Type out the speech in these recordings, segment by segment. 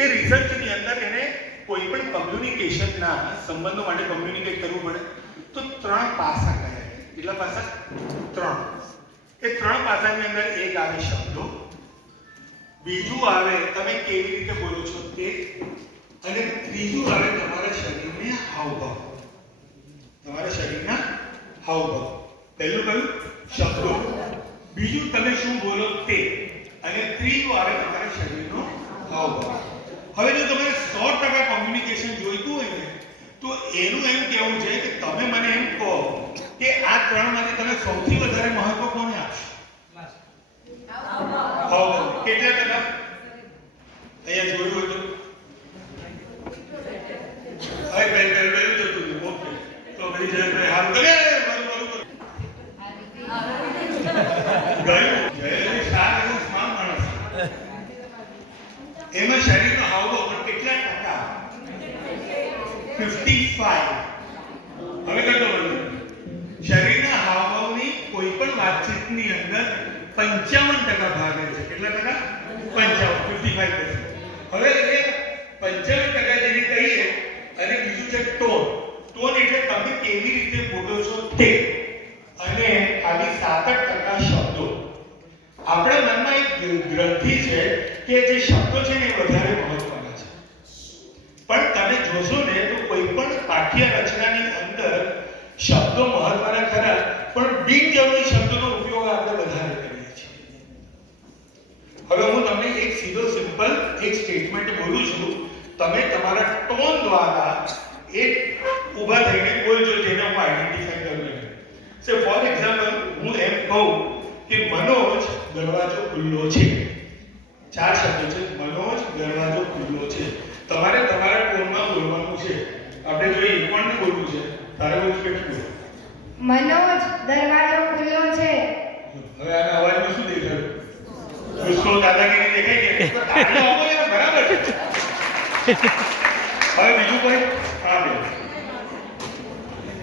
એ રિસર્ચની અંદર એને કોઈ પણ કમ્યુનિકેશનના સંબંધો માટે કમ્યુનિકેટ કરવું પડે તો 3 પાસા કયા? કેટલા પાસા? 3. એ 3 પાસાની અંદર એક આવે શબ્દો, બીજું આવે તમે કેવી રીતે બોલો છો તે, અને ત્રીજું આવે તમારા શરીરના હાવભાવ. તમારા શરીરના હાવભાવ. પહેલું કયું? શબ્દો. બીજું તમે શું બોલો તે, અને ત્રીજું આવે તમારા શરીરનો હાવભાવ. હવે જો તમારે 100% કોમ્યુનિકેશન જોઈતું હોય ને તો એનું એમ કહેવું છે કે તમે મને એમ કહો કે આ 3 માંથી તમે સૌથી વધારે મહત્વ કોને આપશો? હાવભાવ. કેટલા ટકા? અહીંયા જોયું હોય તો ભાઈ પહેલું જતું હતું. ઓકે, તો બધી જગ્યાએ હાલ કરે મારું ગયું. જય શાહ એવું સ્માર્ટ માણસ. એમાં શરીરનો હાવભાવ પણ કેટલા ટકા? 55. હવે કેટલો બને? શરીરના હાવભાવની કોઈ પણ વાતચીતની અંદર 55% ભાગ રહે છે. કેટલા ટકા? 55%. હવે એ 55% જેને કહીએ, અને બીજું છે ટોન. ટોન એટલે તમે કેવી રીતે બોલો છો તે, અને ખાલી 7% શબ્દો. આપણા મનમાં એક ગ્રંથિ છે કે જે શબ્દો છે ને વધારે મહત્વના છે. પણ તમે જોશો ને તો કોઈ પણ પાઠ્ય રચનાની અંદર શબ્દો મહત્વના ખરા, પણ બિનજરૂરી શબ્દોનો ઉપયોગ આપણે વધારે કરીએ છીએ. હવે હું તમને એક સીધો સિમ્પલ એક સ્ટેટમેન્ટ બોલું છું, તમે તમારા ટોન દ્વારા એક ઊભા થઈને બોલજો જેને હું આઈડેન્ટિફાઈ કરું. સે ફોર એક્ઝામ્પલ હું એમ કહું કે મનોજ દરવાજો ખુલ્લો છે. 4 શબ્દો છે. મનોજ દરવાજો ખુલ્લો છે. તમારે તમારા ટોનમાં બોલવાનું છે. આપણે જોઈએ કોણ બોલવું છે. તારે બોલવું કે શું? મનોજ દરવાજો ખુલ્લો છે. હવે આના અવાજમાં શું દેખાય? ગુસ્સો, દાદાગીરી દેખાય કે તાળીઓ આપો યાર, બરાબર છે. હવે બીજું કોઈ? હા બે.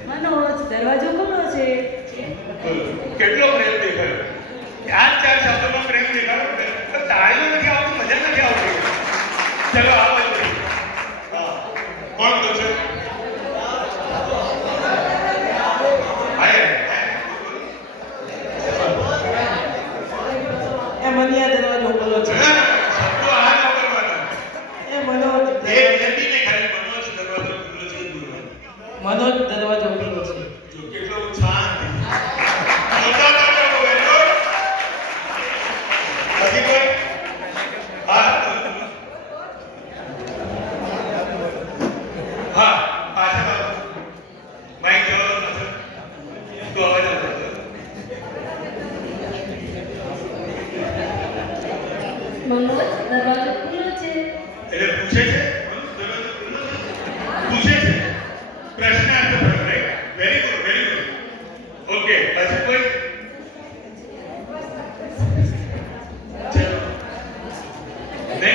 મનોજ દરવાજો ખુલ્લો છે. કેટલો પ્રેમ દેખાયો? આ 4 શબ્દોમાં પ્રેમ દેખાયો. તાળીઓ નથી આવતી, મજા નથી આવતી. ચલો આવો જોઈએ. હા, કોણ બોલશે? એ મનિયા દરવાજો ખુલ્લો છે. શબ્દો આ ન કરવાના. એ મનોજ એ જલ્દી ને ખાલી મનોજ દરવાજો ખુલ્લો છે બોલવાનું. મનોજ દરવાજો ખુલ્લો છે. જો કેટલો શાંત. મોટા દરવાજો બેઠો. હજી કોઈ? હા હા, પાછળ આવો. માઈક જવાનો નથી તો અવાજ આવતો. મનોજ દરવાજો ખુલ્લો છે. એટલે પૂછે છે દરવાજો ખુલ્લો છે? પૂછે છે. પ્રશ્નાર્થ પ્રશ્ન. Right. Very good, very good. Okay, પછી કોઈ? ચલો. ને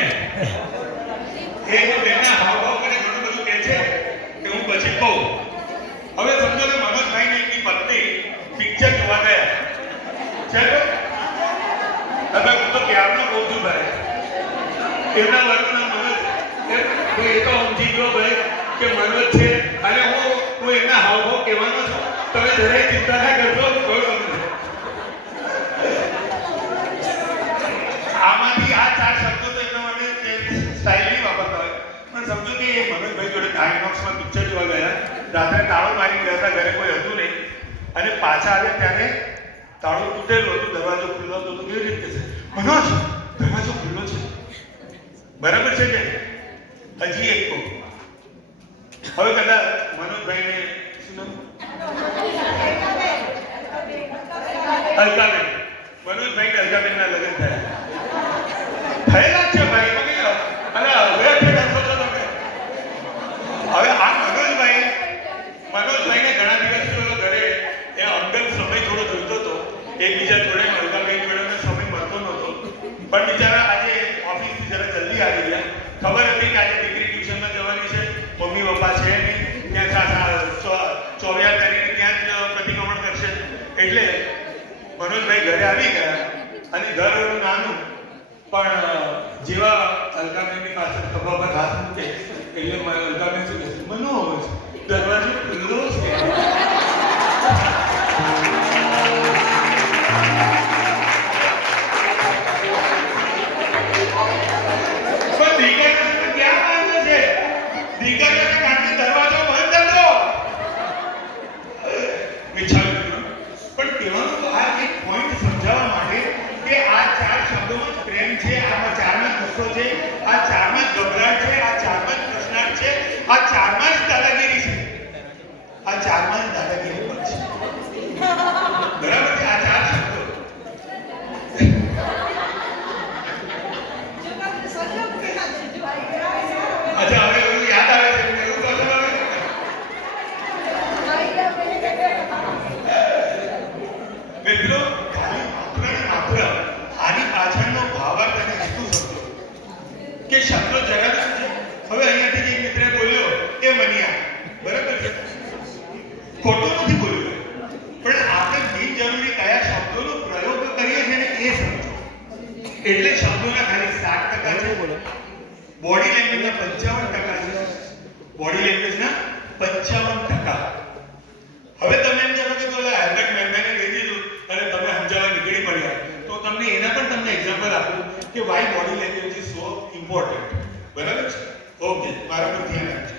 એ તો તેના હાવભાવ કરે ઘણું બધું કહે છે કે હું પછી કહું. હવે સમજો કે મનોજભાઈને એમની પત્ની પિક્ચર જોવા ગયા. ચલો. હવે હું તો ક્યારનો કહું છું ભાઈ, એમના વર્ગના મનોજ, તો એ તો સમજી ગયો ભાઈ કે મનોજ છે, અને હું એમના હાવભાવ કહેવાનો છું. તમે જરાય ચિંતા ના કરશો. કોઈ સમજો આમાંથી આ 4 શબ્દો તો એમના માટે સ્ટાઇલની વાપરતા હોય, પણ સમજો કે એ મનોજભાઈ જોડે આઈનોક્સમાં પિક્ચર જોવા ગયા. રાત્રે તાળો મારી ગયા હતા, ઘરે કોઈ હતું નહીં, અને પાછા આવ્યા ત્યારે તાળો તૂટેલો હતો, દરવાજો ખુલ્લો હતો. તો કેવી રીતે છે? મનોજ દરવાજો ખુલ્લો છે. બરાબર છે કે? હજી એક કહું. હવે કદાચ મનોજભાઈને શું નામ? અલકાબેન. મનોજભાઈ અલકાબેનના લગ્ન થયેલા છે ભાઈ. તો કઈ અરે હવે કરશો છો તમે? હવે આ મનોજભાઈને ઘણા દિવસ ઘરે એ અંગત સમય થોડો જોઈતો હતો. એકબીજા જોડે અલકાબેન જોડે સમય મળતો નહોતો, પણ બિચારા આજે ઓફિસથી જરા જલ્દી આવી ગયા. ખબર હતી કે આજે દીકરી ટ્યુશનમાં જવાની છે, મમ્મી પપ્પા છે નહીં, ત્યાં ચોવ્યા કરીને ત્યાં જ પ્રતિક્રમણ કરશે. એટલે મનોજભાઈ ઘરે આવી ગયા, અને ઘર નાનું, પણ જેવા અલકાબેનની પાછળ ખભા પર હાથ મૂકે એટલે મારા અલકાબેન શું કહે, મનોજ દરવાજો ખુલ્લો છે. પણ દીકરીઓને ક્યાં વાંધો છે? દીકરીઓને કાંઈ દરવાજો બંધ કરો. વિચાર કરો. પણ કહેવાનું આ એક પોઈન્ટ સમજાવવા માટે કે આ ચાર શબ્દોમાં જ પ્રેમ છે, આમાં ચારમાં ગુસ્સો છે, આ ચારમાં જ ગભરાટ છે, આ ચારમાં જ પ્રશ્નાર્થ છે, આ ચારમાં જ દાદાગીરી છે, આ ચારમાં જ દાદાગીરી પણ છે. બરાબર છે? આ ચાર શબ્દો. અચ્છા, હવે બધું યાદ આવે છે, એવું કહો છો હવે? મિત્રો, ખાલી માત્ર ને માત્ર આની પાછળનો ભાવાર્થ અને હેતુ સમજો કે શબ્દો જરા શું છે. હવે અહીંયાથી જે મિત્રે બોલ્યો એ મનિયા, બરાબર છે, ખોટું નથી બોલ્યું, પણ આપણે બિનજરૂરી કયા શબ્દોનો પ્રયોગ કરીએ છીએ ને એ સમજો. એટલે શબ્દોના ખાલી 7% છે, બોડી લેંગ્વેજના 55% છે, બોડી લેંગ્વેજના 55%. હવે તમે એમ કહો કે બોલા આલ્બર્ટ મેન્ડેને કહી દીધું અને તમે સમજાવવા નીકળી પડ્યા, તો તમને એના પણ તમને એક્ઝામ્પલ આપું કે why body language is so important. બરાબર છે? ઓકે, મારા પર ધ્યાન રાખજો.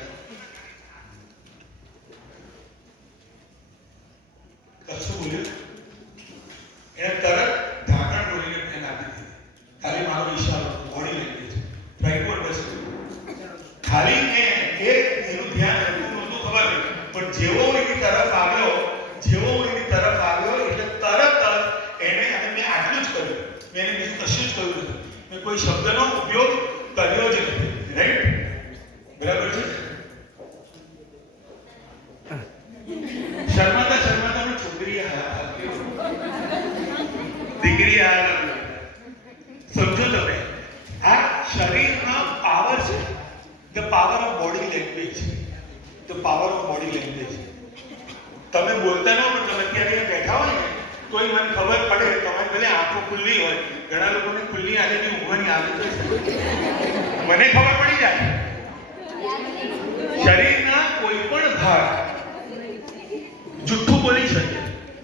કશું બોલ્યું એને તરત ઢાંકણ બોલીને પેન આપી દીધી. ખાલી મારો ઈશારો, body language, try to understand. ખાલી એનું ધ્યાન હતું નહોતું ખબર, પણ જેવો એની તરફ આવ્યો એટલે તરત જ એને, અને મેં આટલું જ કર્યું, મેં એને બીજું કશું જ કર્યું નથી, મેં કોઈ શબ્દનો ઉપયોગ કર્યો જ નથી. રાઈટ? બરાબર છે? શર્માતા છોકરીએ હાથ આપ્યો, દીકરીએ હાથ આપ્યો. સમજો તમે, આ શરીરના પાવર છે, the power of body language, the power of body language. તમે બોલતા ન પણ તમે અત્યારે બેઠા હોય ને તોય મને ખબર પડે, તમારી ભલે આંખો ખુલ્લી હોય, ઘણા લોકોને ખુલ્લી આંખેથી ઊંઘવાની આદત હોય, મને ખબર પડી જાય. શરીરના કોઈ પણ ભાગ જુઠ્ઠું બોલી શકે,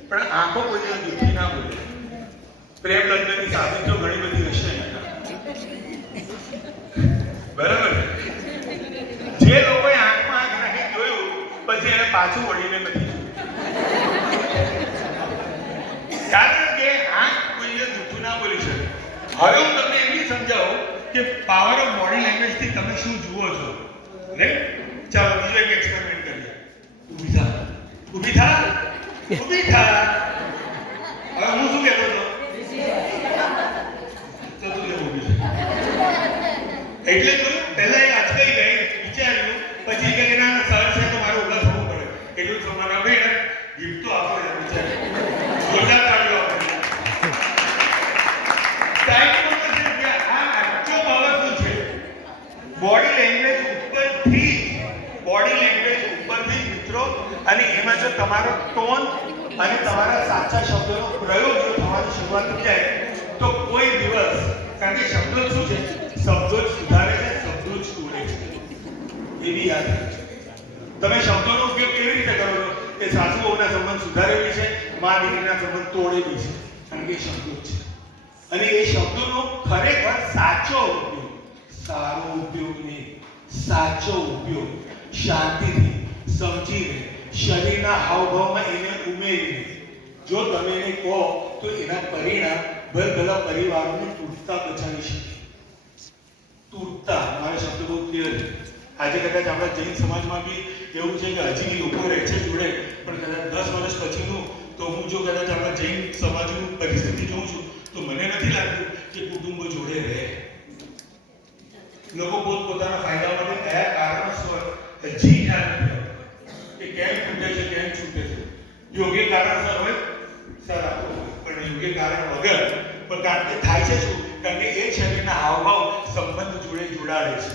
પણ આંખો કોઈ દિવસ જુઠ્ઠી ના બોલે. પ્રેમ લગ્નની સાબિતો ઘણી બધી હશે. બરાબર? જે લોકોએ આંખમાં આંખ નાખી જોયું પછી એને પાછું વળીને નથી જોયું. કારણ કે આંખ કોઈ દિવસ જુઠ્ઠું ના બોલી શકે. હવે હું તમને એમ બી સમજાવું કે પાવર ઓફ બોડી લેંગ્વેજ થી તમે શું જુઓ છો. રાઈટ? ચાલો બીજો એક એક્સપેરિમેન્ટ કરીએ. ઊભી થા. હવે હું શું કહેતો હતો? તો તું ઊભી થા. એટલે જોયું, પહેલા એ અચકાઈ ગઈ, વિચાર્યું, પછી કે ના સર છે તો મારે ઊભા થવું પડે. એટલું તો મારા ભાઈ ગિફ્ટ તો આપો યાર, વિચાર્યું. જોરદાર તાળીઓ આપો. બોડી લેંગ્વેજ ઉપરથી મિત્રો, અને એમાં જો તમારો ટોન અને તમારા સાચા શબ્દોનો પ્રયોગ જો થવાની શરૂઆત થઈ જાય તો કોઈ દિવસ, કારણ કે શબ્દો શું છે, શબ્દો જ સુધારે છે, શબ્દો જ તોડે છે. એ બી યાદ રાખજો. તમે શબ્દોનો ઉપયોગ કેવી રીતે કરો છો કે સાસુ વહુના સંબંધ સુધારે બી છે, મા દીકરીના સંબંધ તોડે બી છે, કારણ કે એ શબ્દો જ છે. અને એ શબ્દોનો ખરેખર સાચો ઉપયોગ, સારો ઉપયોગ નહીં, સાચો ઉપયોગ, શાંતિથી સમજીને શરીરના હાવભાવમાં એને ઉમેરીને જો તમે એને કહો તો એના પરિણામ ભલા પરિવારોને તૂટતા બચાવી શકે. તૂટતા, મારા શબ્દ બહુ ક્લિયર છે. આજે કદાચ આપણા જૈન સમાજમાં બી એવું છે કે હજી લોકો રહે છે જોડે, પણ કદાચ 10 વર્ષ પછીનું તો હું જો કદાચ આપણા જૈન સમાજની પરિસ્થિતિ જોઉં છું તો મને નથી લાગતું કે કુટુંબો જોડે રહે. લોકો પોતપોતાના ફાયદા માટે કયા કારણોસર હજી ખ્યાલ નથી કે કેમ છૂટે છે, કેમ છૂટે છે. યોગ્ય કારણસર હોય સારા, પણ યોગ્ય કારણ વગર, પણ કારણ કે થાય છે શું, કારણ કે એ શરીરના હાવભાવ સંબંધ જોડે જોડાડે છે.